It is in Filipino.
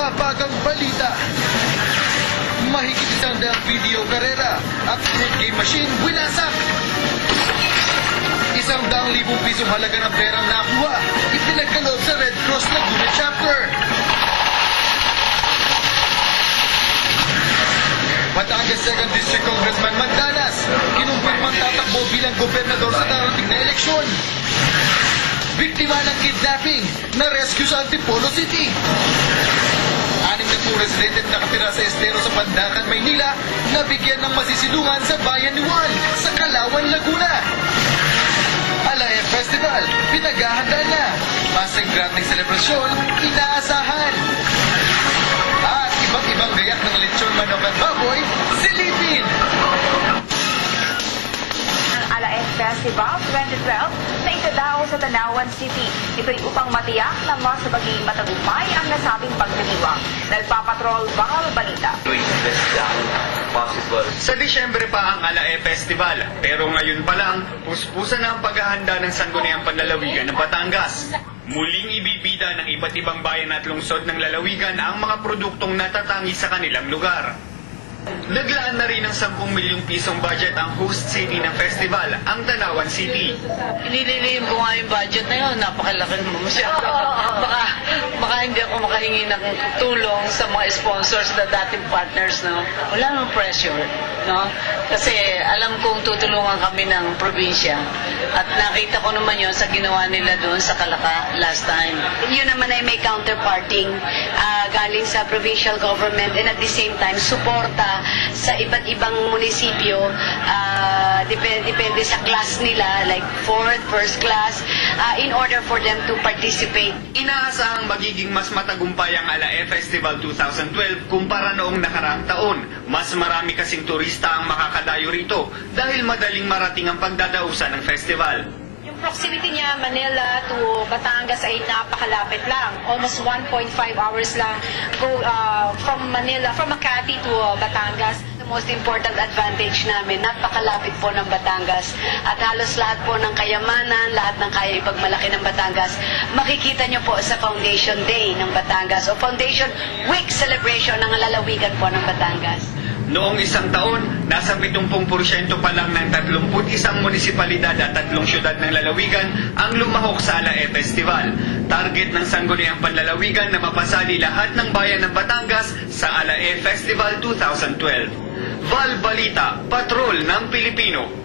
nagbabagang balita. Mahigit 100 video karera at fruit game machine winasak. 100,000 pisong halaga ng perang nakuha, ipinagkaloob sa Red Cross Laguna Chapter. Batangas 2nd District Congressman Mandanas, kinumpirmang tatakbo bilang gobernador sa darating na eleksyon. Biktima ng kidnapping, na-rescue sa Antipolo City. 6 na po residente nakatira sa Estero sa Pandacan, Maynila, nabigyan ng masisilungan sa Bayan ni Juan sa Calauan, Laguna. Alae Festival, pinaghahanda na. Masang granding selebrasyon, inaasahan. At iba't ibang gayak ng lechon, manok at baboy, silipin. Ang Alae Festival 2012 na itadaos sa Tanawan City. Ito'y upang matiyak na mas maging matagumpay ang nasabing pagdiriwang. Nagpapatrol Val Balita. Sa Disyembre pa ang Alae Festival, pero ngayon pa lang, puspusan na ang paghahanda ng Sangguniang Panlalawigan ng Batangas. Muling ibibida ng iba't ibang bayan at lungsod ng lalawigan ang mga produktong natatangi sa kanilang lugar. Naglaan na rin ng 10 milyong pisong budget ang host city ng festival, ang Tanawan City. Inililihim ko nga yung budget na yun, napakalaki naman masyado. Baka hindi ako makahingi ng tulong sa mga sponsors na dating partners, no? Wala nang pressure, no? Kasi alam kong tutulungan kami ng probinsya. At nakita ko naman yun sa ginawa nila doon sa Calaca last time. Yun naman ay may counterparting galing sa provincial government and at the same time suporta sa iba't ibang munisipyo, depende sa class nila, like fourth, first class, in order for them to participate. Inaasahang magiging mas matagumpay ang Alae Festival 2012 kumpara noong nakaraang taon. Mas marami kasing turista ang makakadayo rito dahil madaling marating ang pagdadausan ng festival. Yung proximity niya, Manila to Batangas ay napakalapit lang. Almost 1.5 hours lang from Manila, from Makati to Batangas. The most important advantage namin, napakalapit po ng Batangas at halos lahat po ng kayamanan, lahat ng kaya ipagmalaki ng Batangas, makikita nyo po sa Foundation Day ng Batangas o Foundation Week celebration ng lalawigan po ng Batangas. Noong isang taon, nasa 70% pa lang ng 31 munisipalidad at 3 syudad ng lalawigan ang lumahok sa Alae Festival. Target ng Sangguniang Panlalawigan na mapasali lahat ng bayan ng Batangas sa Alae Festival 2012. Val Balita, Patrol ng Pilipino.